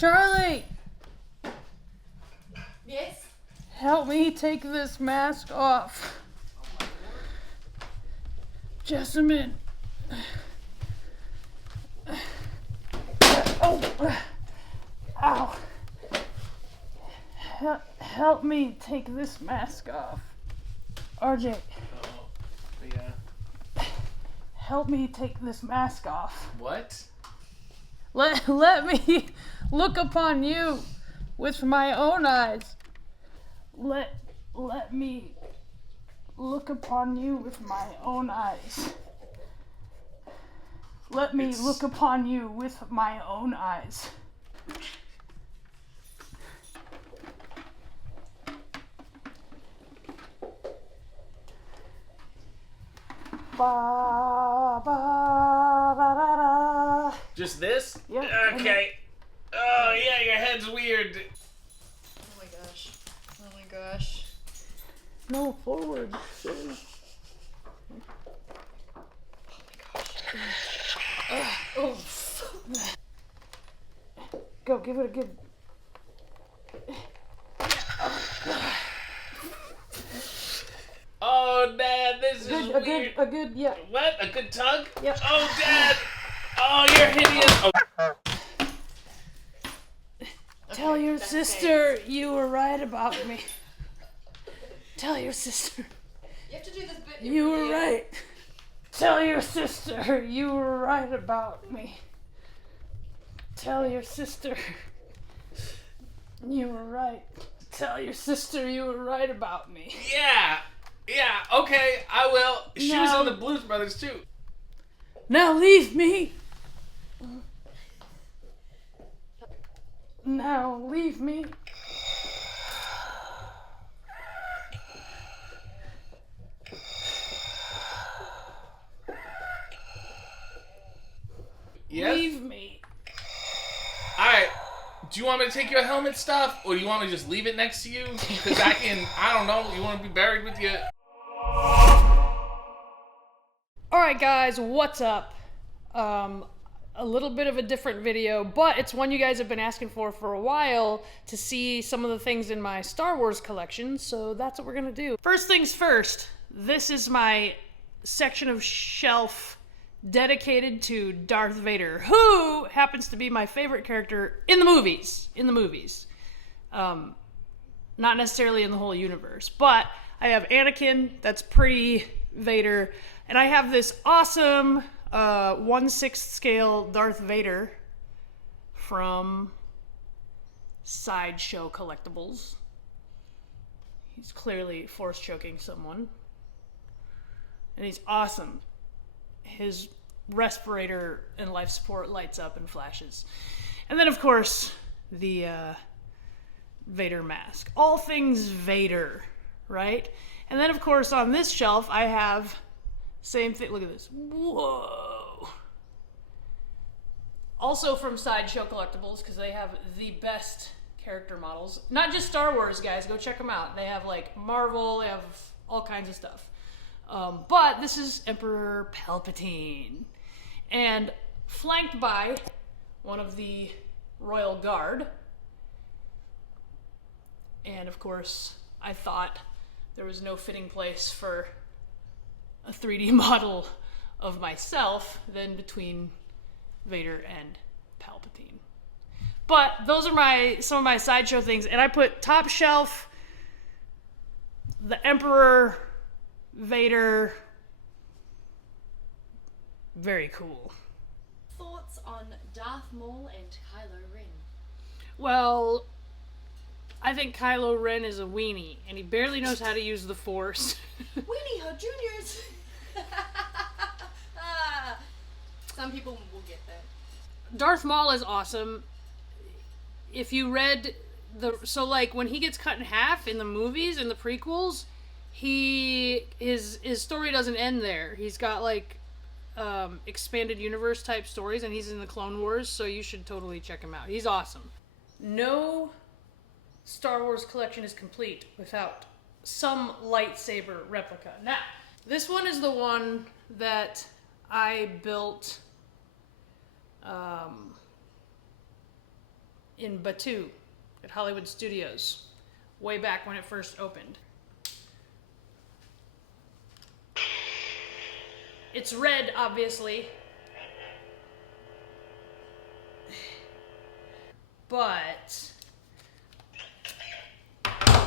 Charlie! Yes? Help me take this mask off. Oh my word. Jessamine. Oh! Ow. Help me take this mask off. RJ. Oh, yeah. Help me take this mask off. What? Let me look upon you with my own eyes. Let me look upon you with my own eyes. Let me look upon you with my own eyes. Ba, ba, da, da, da. Just this? Yep. Okay. Oh, yeah, your head's weird. Oh my gosh. Oh my gosh. No, forward. Oh my gosh. Oh. Go, give it a good. Oh, Dad, this is weird. A good, yeah. What? A good tug? Yep. Oh, Dad! Oh, you're hideous! Oh. Tell your sister you were right about me. Tell your sister You have to do this bit. you were right. Tell your sister you were right about me. Tell your sister you were right. Tell your sister you were right about me. Yeah, okay, I will. She was in the Blues Brothers, too. Now leave me. Now leave me. Yes? Leave me. Alright, do you want me to take your helmet stuff, or do you want me to just leave it next to you? Because I don't know, you want to be buried with your... Alright guys, what's up? A little bit of a different video, but it's one you guys have been asking for a while to see some of the things in my Star Wars collection, so that's what we're gonna do. First things first, this is my section of shelf dedicated to Darth Vader, who happens to be my favorite character in the movies. Not necessarily in the whole universe, but I have Anakin, that's pre-Vader, and I have this awesome 1/6 scale Darth Vader from Sideshow Collectibles. He's clearly force choking someone. And he's awesome. His respirator and life support lights up and flashes. And then, of course, the Vader mask. All things Vader, right? And then, of course, on this shelf, I have same thing. Look at this. Whoa. Also from Sideshow Collectibles, because they have the best character models. Not just Star Wars, guys. Go check them out. They have, like, Marvel. They have all kinds of stuff. But this is Emperor Palpatine. And flanked by one of the Royal Guard. And, of course, I thought there was no fitting place for a 3D model of myself than between Vader and Palpatine. But those are some of my Sideshow things, and I put top shelf, the Emperor, Vader. Very cool. Thoughts on Darth Maul and Kylo Ren? Well, I think Kylo Ren is a weenie, and he barely knows how to use the Force. Weenie Hut Juniors! Some people will get that. Darth Maul is awesome. If you read when he gets cut in half in the movies, in the prequels, his story doesn't end there. He's got expanded universe type stories, and he's in the Clone Wars, so you should totally check him out. He's awesome. No Star Wars collection is complete without some lightsaber replica. Now, this one is the one that I built in Batu at Hollywood Studios, way back when it first opened. It's red, obviously. But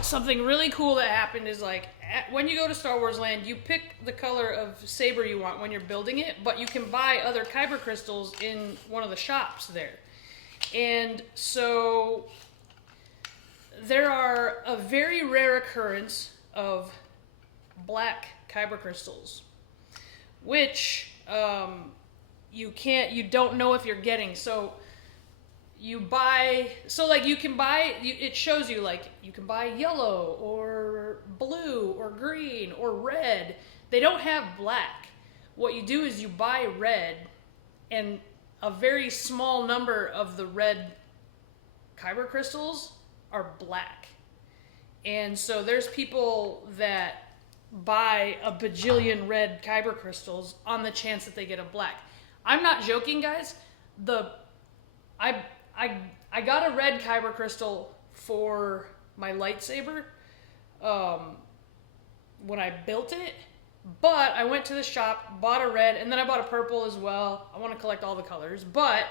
something really cool that happened is like when you go to Star Wars Land, you pick the color of saber you want when you're building it, but you can buy other kyber crystals in one of the shops there. And so there are a very rare occurrence of black kyber crystals, which you don't know if you're getting. So you buy, you can buy, it shows you like you can buy yellow or blue or green or red. They don't have black. What you do is you buy red, and a very small number of the red kyber crystals are black. And so there's people that buy a bajillion red kyber crystals on the chance that they get a black. I'm not joking, guys. I got a red kyber crystal for my lightsaber when I built it, but I went to the shop, bought a red, and then I bought a purple as well. I want to collect all the colors, but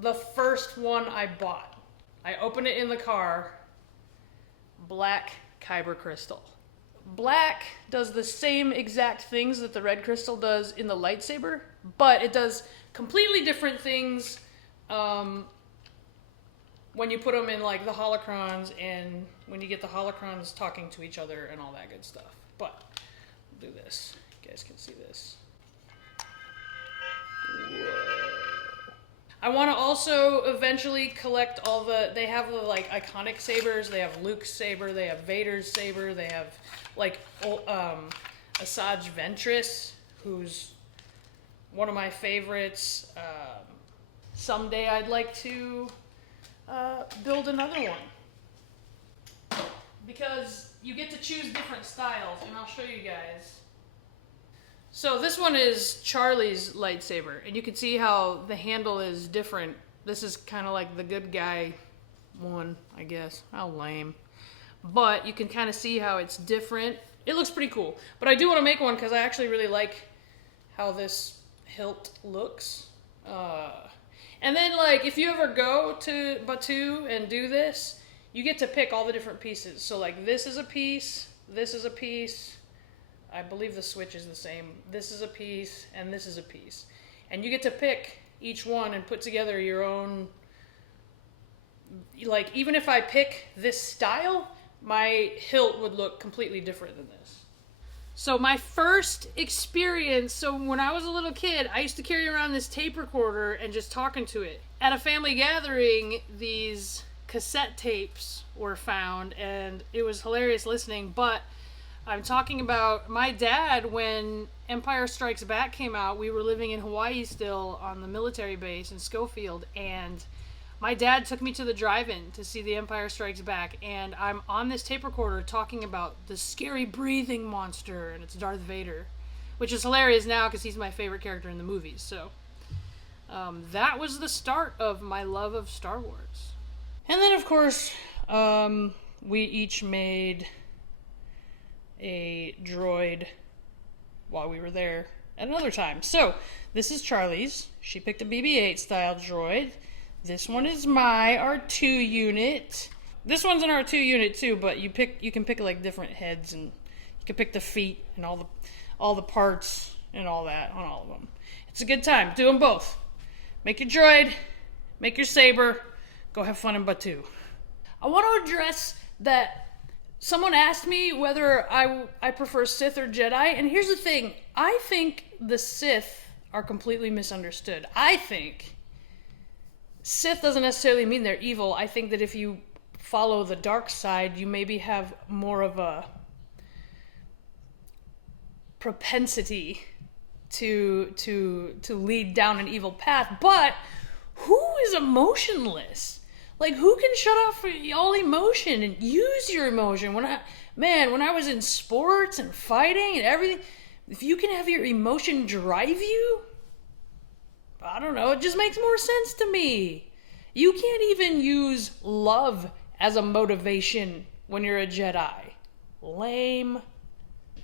the first one I bought, I opened it in the car, black kyber crystal. Black does the same exact things that the red crystal does in the lightsaber, but it does completely different things when you put them in like the holocrons and when you get the holocrons talking to each other and all that good stuff. But I'll do this. You guys can see this. Whoa. I want to also eventually collect all they have the like iconic sabers. They have Luke's saber, they have Vader's saber, they have like Asajj Ventress, who's one of my favorites. Someday I'd like to build another one, because you get to choose different styles, and I'll show you guys. So this one is Charlie's lightsaber, and you can see how the handle is different. This is kind of like the good guy one, I guess. How lame. But you can kind of see how it's different. It looks pretty cool. But I do want to make one because I actually really like how this hilt looks. And then, like, if you ever go to Batu and do this, you get to pick all the different pieces. So, like, this is a piece, this is a piece. I believe the switch is the same. This is a piece, and this is a piece. And you get to pick each one and put together your own. Like, even if I pick this style, my hilt would look completely different than this. So my first experience, so when I was a little kid, I used to carry around this tape recorder and just talking to it. At a family gathering, these cassette tapes were found, and it was hilarious listening, but I'm talking about my dad, when Empire Strikes Back came out, we were living in Hawaii still on the military base in Schofield, and my dad took me to the drive-in to see The Empire Strikes Back, and I'm on this tape recorder talking about the scary breathing monster, and it's Darth Vader, which is hilarious now because he's my favorite character in the movies. So that was the start of my love of Star Wars. And then, of course, we each made a droid while we were there at another time. So this is Charlie's. She picked a BB-8 style droid. This one is my R2 unit. This one's an R2 unit too, but you can pick like different heads, and you can pick the feet and all the parts and all that on all of them. It's a good time. Do them both. Make your droid, make your saber, go have fun in Batu. I want to address that someone asked me whether I prefer Sith or Jedi, and here's the thing. I think the Sith are completely misunderstood. I think Sith doesn't necessarily mean they're evil. I think that if you follow the dark side, you maybe have more of a propensity to lead down an evil path. But who is emotionless? Like, who can shut off all emotion and use your emotion? When I was in sports and fighting and everything, if you can have your emotion drive you, I don't know, it just makes more sense to me. You can't even use love as a motivation when you're a Jedi. Lame.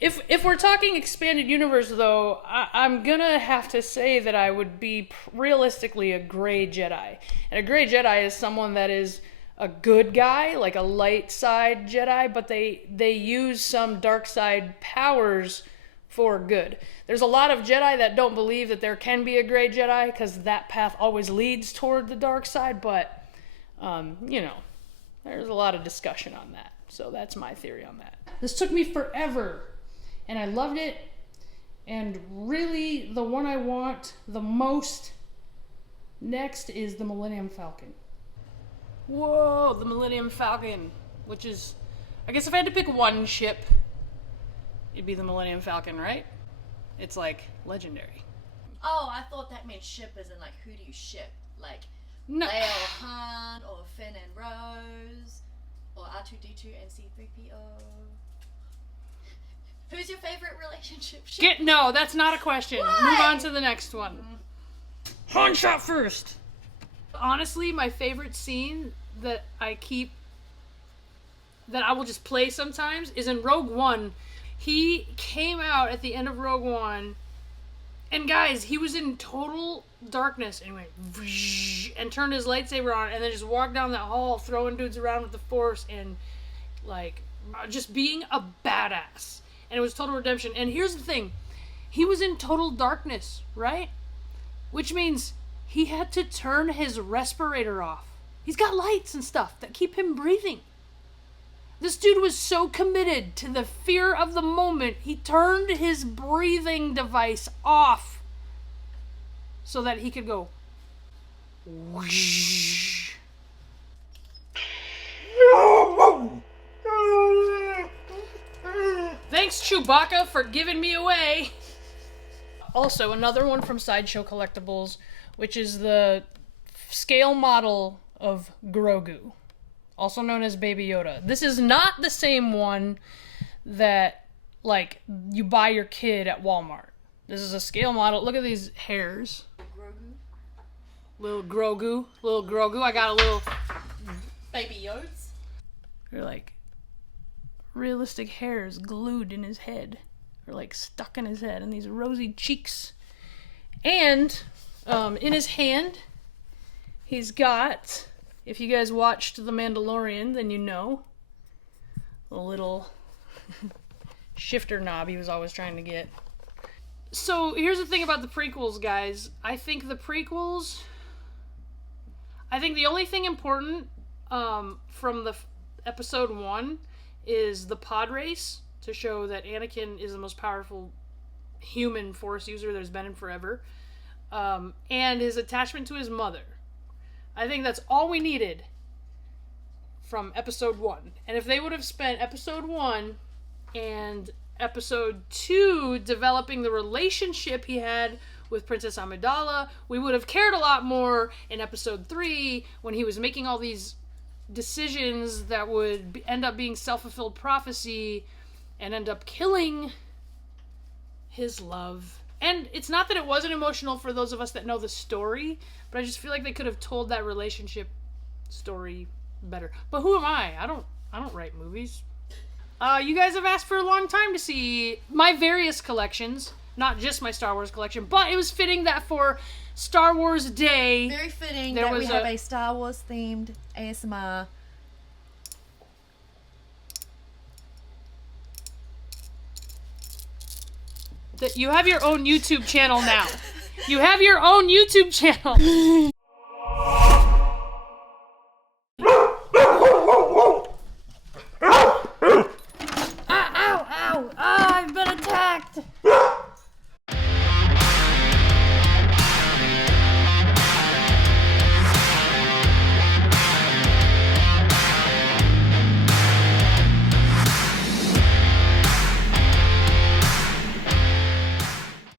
If we're talking expanded universe, though, I'm gonna have to say that I would be realistically a gray Jedi. And a gray Jedi is someone that is a good guy, like a light side Jedi, but they use some dark side powers for good. There's a lot of Jedi that don't believe that there can be a gray Jedi because that path always leads toward the dark side, but, you know, there's a lot of discussion on that. So that's my theory on that. This took me forever, and I loved it, and really the one I want the most next is the Millennium Falcon. Whoa, the Millennium Falcon, which is, I guess if I had to pick one ship, it'd be the Millennium Falcon, right? It's like legendary. Oh, I thought that meant ship as in like who do you ship? Like No. Leia or Han or Finn and Rose or R2D2 and C3PO. Who's your favorite relationship ship? No, that's not a question. Why? Move on to the next one. Han shot first. Honestly, my favorite scene that I will just play sometimes is in Rogue One. He came out at the end of Rogue One, and guys, he was in total darkness and went and turned his lightsaber on and then just walked down that hall throwing dudes around with the Force and like just being a badass. And it was total redemption. And here's the thing. He was in total darkness, right? Which means he had to turn his respirator off. He's got lights and stuff that keep him breathing. This dude was so committed to the fear of the moment, he turned his breathing device off so that he could go whoosh. Thanks, Chewbacca, for giving me away. Also, another one from Sideshow Collectibles, which is the scale model of Grogu, also known as Baby Yoda. This is not the same one that, like, you buy your kid at Walmart. This is a scale model. Look at these hairs. Little Grogu. I got a little... Baby Yodes. They're like realistic hairs glued in his head. Or like stuck in his head. And these rosy cheeks. And in his hand, he's got... If you guys watched The Mandalorian, then you know. A little shifter knob he was always trying to get. So, here's the thing about the prequels, guys. I think the only thing important from the episode 1 is the pod race to show that Anakin is the most powerful human Force user there's been in forever. And his attachment to his mother. I think that's all we needed from episode 1. And if they would have spent episode 1 and episode 2 developing the relationship he had with Princess Amidala, we would have cared a lot more in episode 3 when he was making all these decisions that would end up being self-fulfilled prophecy and end up killing his love. And it's not that it wasn't emotional for those of us that know the story, but I just feel like they could have told that relationship story better. But who am I? I don't write movies. You guys have asked for a long time to see my various collections, not just my Star Wars collection, but it was fitting that for Star Wars Day... Very fitting that we have a Star Wars themed ASMR. That you have your own YouTube channel now. You have your own YouTube channel.